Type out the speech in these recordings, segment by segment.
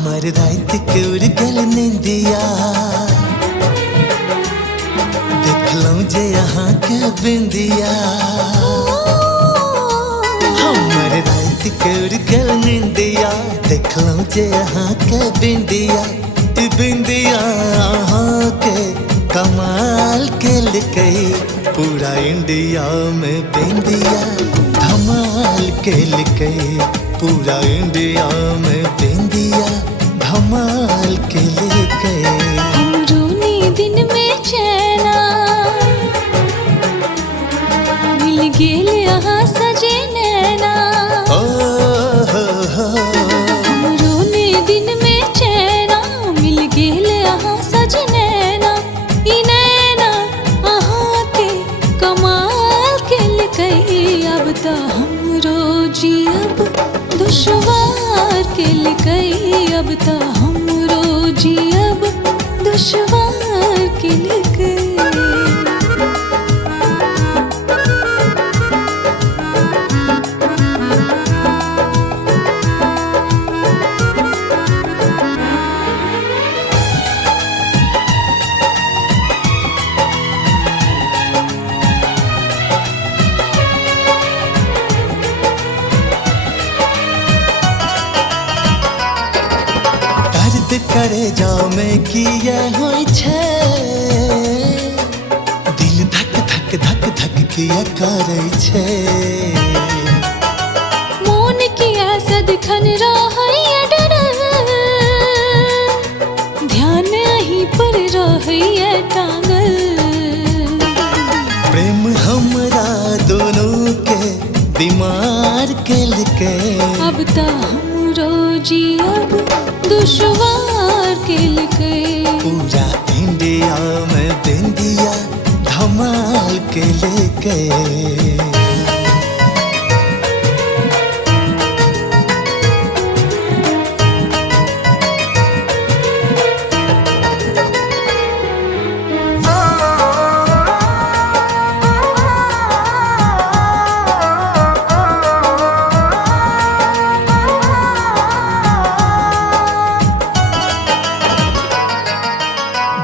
हमर रात के उड़ गल निंदिया, देखलौं जे यहाँ के बिंदिया। हमर रात के उड़ गल निंदिया, देखलौं जे यहाँ के बिंदिया। बिंदिया यहाँ के कमाल के लिकई, पूरा इंडिया में बिंदिया धमाल के लिकई। पूरा इंडिया में बिंदिया धमाल के लिकई। हमरो नींद में चैना मिल गेल यहाँ सजे नैना। हमरो नींद में चैना मिल गेल यहाँ सजे नैना। ई नैना अहाँ के कमाल के लिकई। अब तो हमरो जियब दुश्वार के लिकई। अब तो हमरो जियब दुश्वार के लिकई। करे जाओ में किया होई छे, दिल धक धक धक धक किया करे छे। मोन किया सदखन रहैया डरल, ध्यान अहीं पर रहैया टांगल। प्रेम हमरा दोनों के बीमार के लिके। अब तो हमरो जियब दुश्वार के लिकई। पूरा इंडिया में बिंदिया धमाल के लिकई।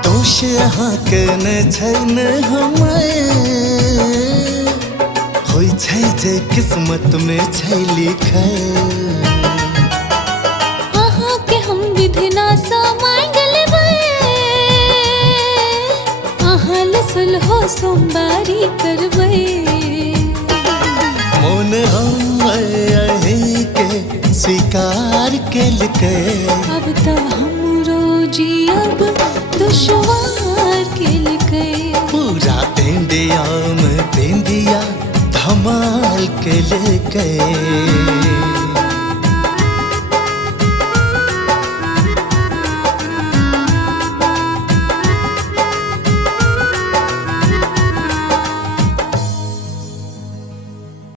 दोष यहाँ के न छै न हमें, होई छै जे किस्मत में छै लिखल। अहाँ के हम विधिना सा मांग लेबै, अहाँ लसल हो सोमवारी करबै। मोन हम अहीं के स्वीकार के लिकई। अब तो हमरो जियब दुश्वार के लिकई। पूरा इंडिया में बिंदिया धमाल के लिकई।